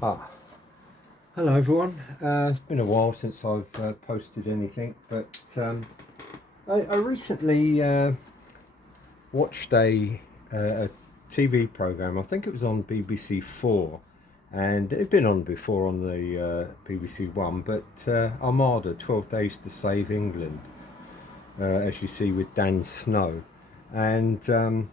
Ah, Hello everyone. It's been a while since I've posted anything, but I recently watched a TV program. I think it was on BBC Four, and it had been on before on the BBC One. But Armada, 12 Days to Save England, as you see with Dan Snow, and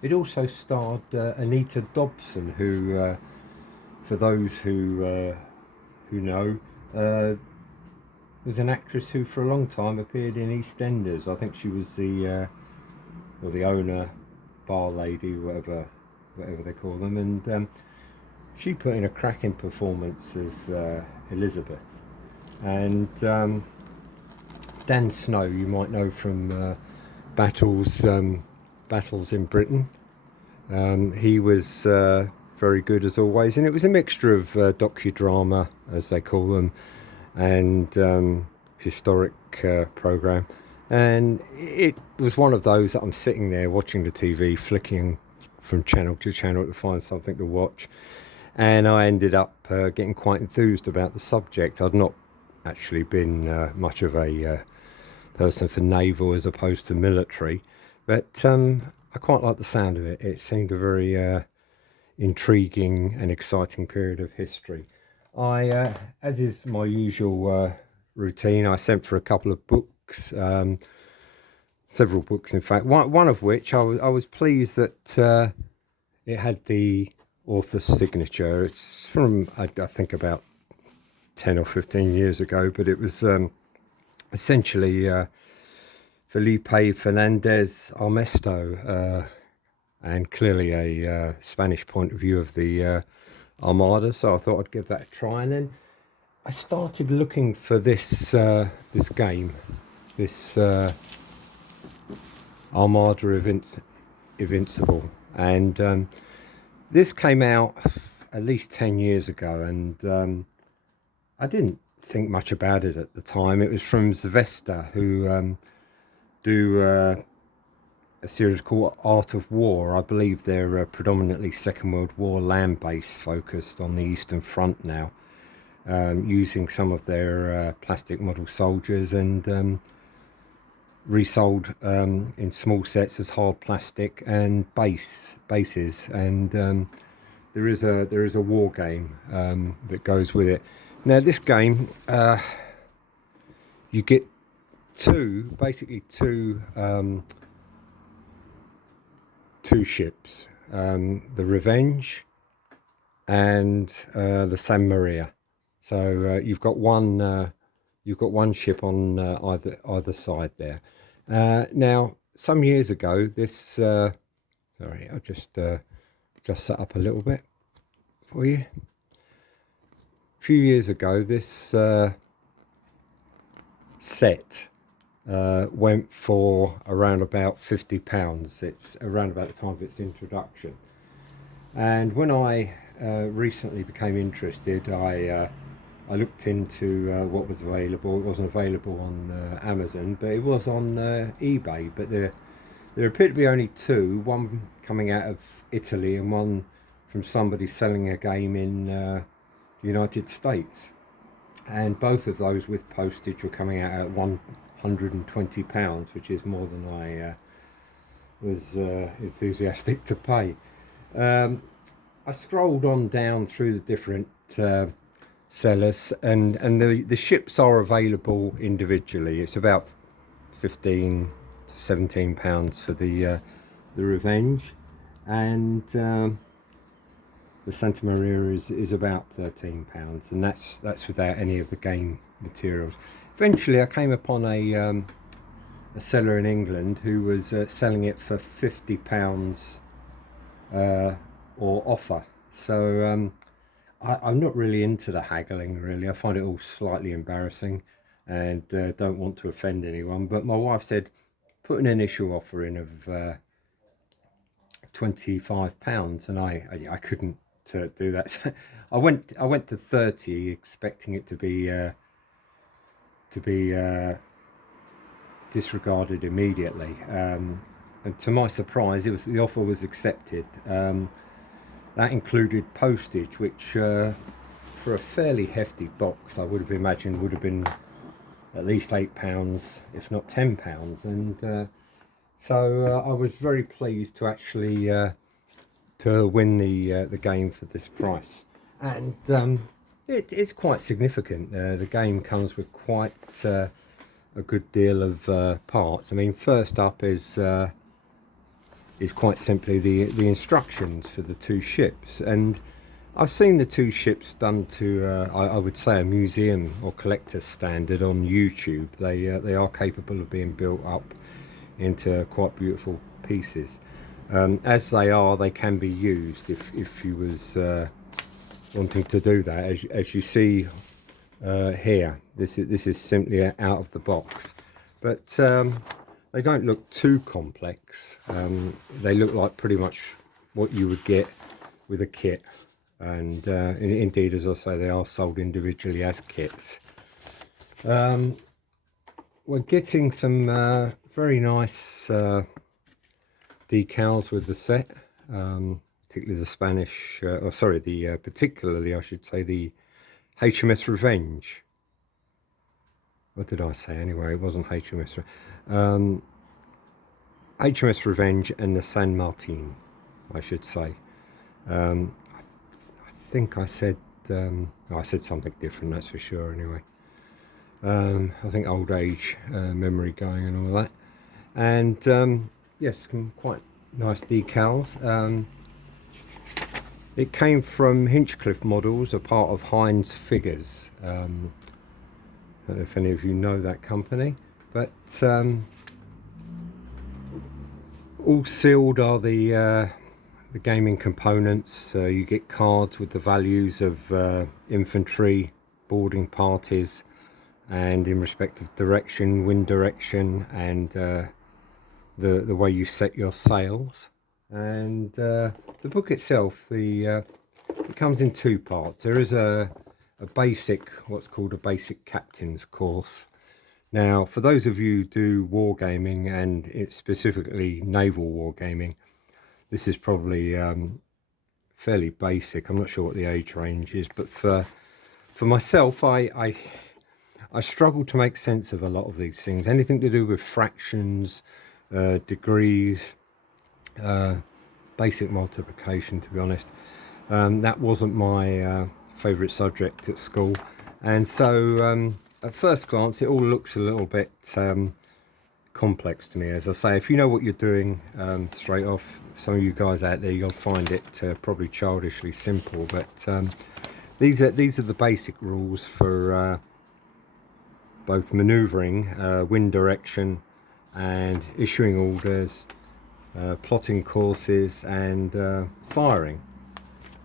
it also starred Anita Dobson, who, for those who know, was an actress who for a long time appeared in EastEnders. I think she was the owner, bar lady, whatever they call them, and she put in a cracking performance as Elizabeth. And Dan Snow, you might know from Battles in Britain. He was very good as always, and it was a mixture of docudrama, as they call them, and historic program. And it was one of those that I'm sitting there watching the TV, flicking from channel to channel to find something to watch. And I ended up getting quite enthused about the subject. I'd not actually been much of a person for naval as opposed to military, but I quite like the sound of it. It seemed a very intriguing and exciting period of history. As is my usual routine, I sent for a couple of books, several books in fact. One of which I was pleased that it had the author's signature. It's from I think about 10 or 15 years ago, but it was essentially Felipe Fernandez Armesto, and clearly a Spanish point of view of the Armada. So I thought I'd give that a try, and then I started looking for this game, this Armada Invincible, and this came out at least 10 years ago, and I didn't think much about it at the time. It was from Zvesta, who do a series called Art of War. I believe they're predominantly Second World War land-based, focused on the Eastern Front now, using some of their plastic model soldiers and resold in small sets as hard plastic and bases, and there is a war game that goes with it. Now this game, you get basically two ships, the Revenge and the San Maria. So you've got one ship on either side there. Now, some years ago, this sorry, I'll just set up a little bit for you. A few years ago, this set went for around about £50. It's around about the time of its introduction. And when I recently became interested, I looked into what was available. It wasn't available on Amazon, but it was on eBay. But there appeared to be only two, one coming out of Italy and one from somebody selling a game in the United States. And both of those with postage were coming out at £120, which is more than I was enthusiastic to pay. I scrolled on down through the different sellers, and the ships are available individually. It's about 15 to 17 pounds for the Revenge, and the Santa Maria is about £13, and that's without any of the game materials. Eventually, I came upon a seller in England who was selling it for £50 or offer. So I'm not really into the haggling, really. I find it all slightly embarrassing, and don't want to offend anyone. But my wife said, put an initial offer in of £25, and I couldn't do that. So I went to 30, expecting it to be disregarded immediately. And to my surprise, the offer was accepted. That included postage, which for a fairly hefty box I would have imagined would have been at least £8, if not £10. And so I was very pleased to actually to win the game for this price. And it's quite significant. The game comes with quite a good deal of parts. I mean, first up is quite simply the instructions for the two ships, and I've seen the two ships done to I would say a museum or collector's standard on YouTube. They are capable of being built up into quite beautiful pieces. As they can be used if you was wanting to do that. As you see here, this is simply out of the box, but they don't look too complex. They look like pretty much what you would get with a kit, and indeed, as I say, they are sold individually as kits. We're getting some very nice decals with the set, particularly the Spanish, particularly I should say the HMS Revenge. What did I say anyway? It wasn't HMS. HMS Revenge and the San Martin, I should say. I think I said I said something different, that's for sure. Anyway, I think old age, memory going, and all that. And yes, some quite nice decals. It came from Hinchcliffe Models, a part of Heinz Figures. I don't know if any of you know that company, but all sealed are the gaming components. You get cards with the values of infantry, boarding parties, and in respect of direction, wind direction, and the way you set your sails. And the book itself, it comes in two parts. There is a basic, what's called a basic captain's course. Now, for those of you who do wargaming, and it's specifically naval wargaming, this is probably fairly basic. I'm not sure what the age range is, but for myself, I struggle to make sense of a lot of these things. Anything to do with fractions, degrees, basic multiplication, to be honest. That wasn't my favourite subject at school, and so at first glance it all looks a little bit complex to me. As I say, if you know what you're doing straight off, some of you guys out there, you'll find it probably childishly simple, but these are the basic rules for both manoeuvring, wind direction, and issuing orders, plotting courses, and firing.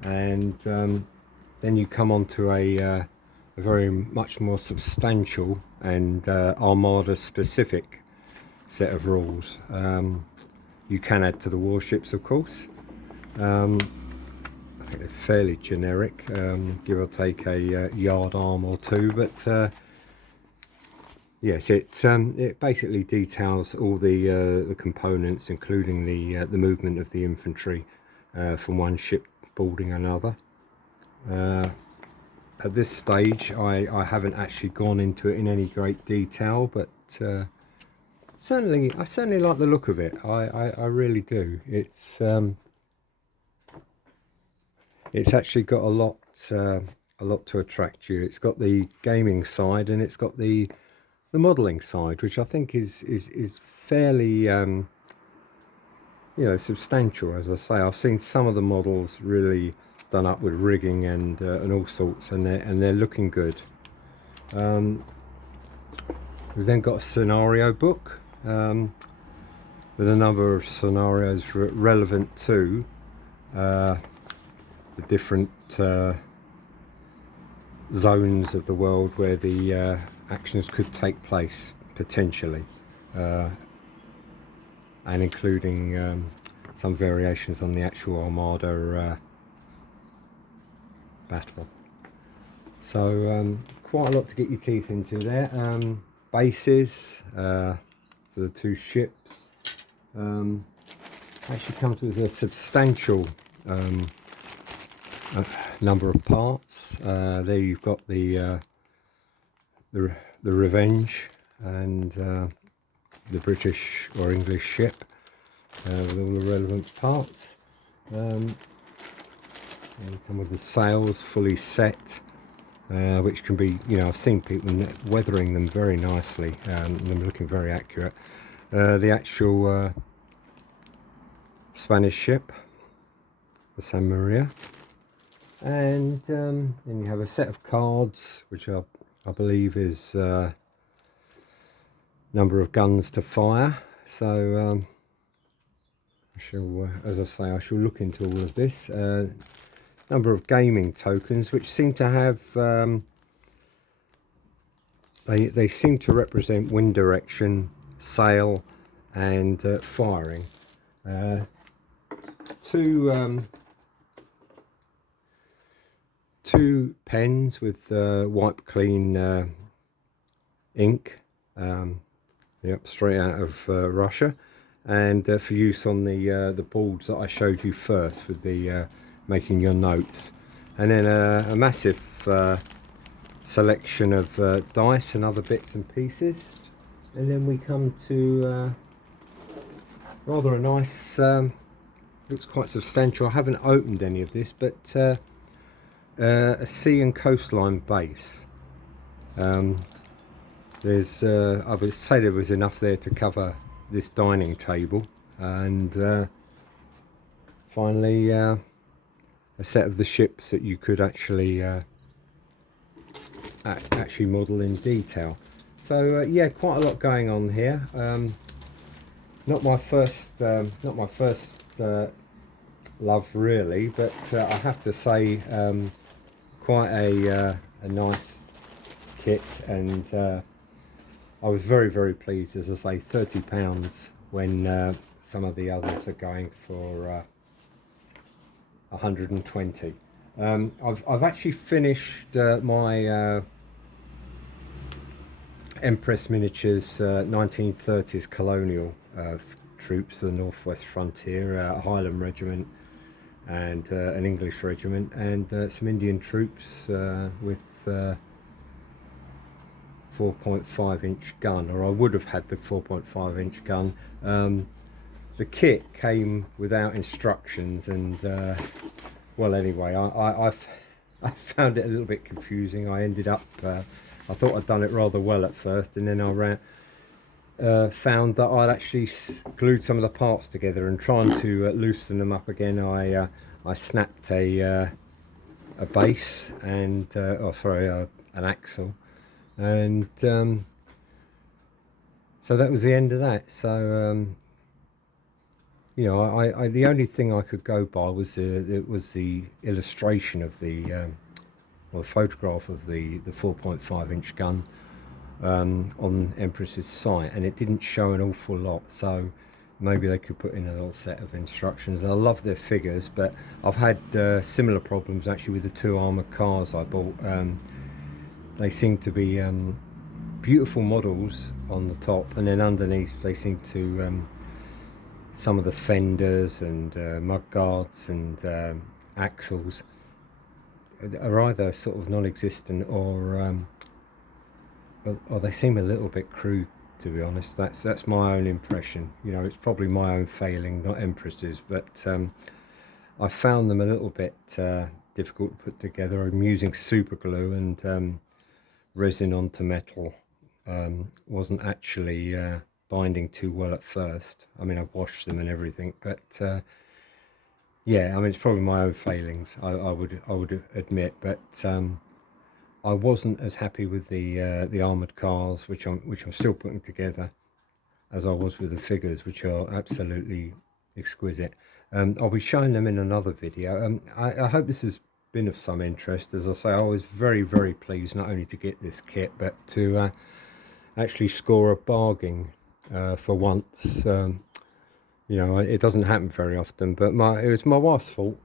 And then you come on to a very much more substantial and Armada specific set of rules. You can add to the warships, of course. I think they're fairly generic, give or take a yard arm or two, but yes, it basically details all the components, including the movement of the infantry from one ship boarding another. At this stage, I haven't actually gone into it in any great detail, but I certainly like the look of it. I really do. It's actually got a lot to attract you. It's got the gaming side, and it's got the modelling side, which I think is fairly substantial. As I say, I've seen some of the models really done up with rigging and all sorts, and they're looking good. We've then got a scenario book with a number of scenarios relevant to the different zones of the world where the actions could take place potentially, and including some variations on the actual Armada battle. So quite a lot to get your teeth into there. Bases for the two ships. Actually comes with a substantial number of parts. There you've got the Revenge and the British or English ship with all the relevant parts. They come with the sails fully set, which can be, you know, I've seen people weathering them very nicely, them looking very accurate. The actual Spanish ship, the San Maria, and then you have a set of cards, which I believe is number of guns to fire. So I shall, as I say, I shall look into all of this. Number of gaming tokens, which seem to have they seem to represent wind direction, sail, and firing. Two pens with wipe clean ink, yep, straight out of Russia, and for use on the boards that I showed you first with the making your notes, and then a massive selection of dice and other bits and pieces, and then we come to rather a nice, looks quite substantial. I haven't opened any of this, but a sea and coastline base. There's I would say there was enough there to cover this dining table, and finally a set of the ships that you could actually model in detail. So yeah, quite a lot going on here. Not my first love really, but I have to say quite a nice kit, and I was very pleased. As I say, £30 when some of the others are going for 120. I've actually finished my Empress Miniatures 1930s colonial troops, the Northwest Frontier, a Highland regiment and an English regiment, and some Indian troops with 4.5 inch gun, or I would have had the 4.5 inch gun. The kit came without instructions, and well, anyway, I found it a little bit confusing. I ended up I thought I'd done it rather well at first, and then I found that I'd actually glued some of the parts together, and trying to loosen them up again, I snapped a base and an axle, and so that was the end of that. So you know, I the only thing I could go by was the illustration of the or photograph of the 4.5 inch gun on Empress's site, and it didn't show an awful lot, so maybe they could put in a little set of instructions. I love their figures, but I've had similar problems actually with the two armoured cars I bought. They seem to be beautiful models on the top, and then underneath they seem to some of the fenders and mud guards and axles are either sort of non-existent, or they seem a little bit crude, to be honest. That's my own impression. You know, it's probably my own failing, not Empress's, but I found them a little bit difficult to put together. I'm using super glue and resin onto metal. Wasn't actually binding too well at first. I mean, I've washed them and everything, but yeah, I mean, it's probably my own failings, I would admit, but I wasn't as happy with the armoured cars, which I'm still putting together, as I was with the figures, which are absolutely exquisite. I'll be showing them in another video. I hope this has been of some interest. As I say, I was very pleased not only to get this kit, but to actually score a bargain for once. You know, it doesn't happen very often, but it was my wife's fault.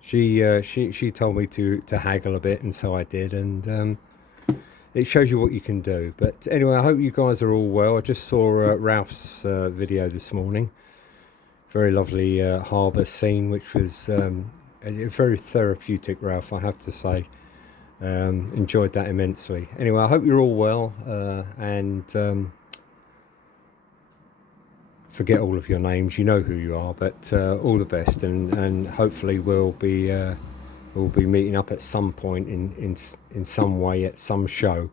She told me to haggle a bit, and so I did, and it shows you what you can do. But anyway, I hope you guys are all well. I just saw Ralph's video this morning. Very lovely harbour scene, which was very therapeutic, Ralph, I have to say. Enjoyed that immensely. Anyway, I hope you're all well, and forget all of your names. You know who you are, but all the best, and hopefully we'll be meeting up at some point in some way at some show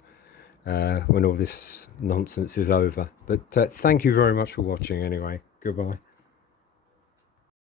when all this nonsense is over. But thank you very much for watching. Anyway, goodbye.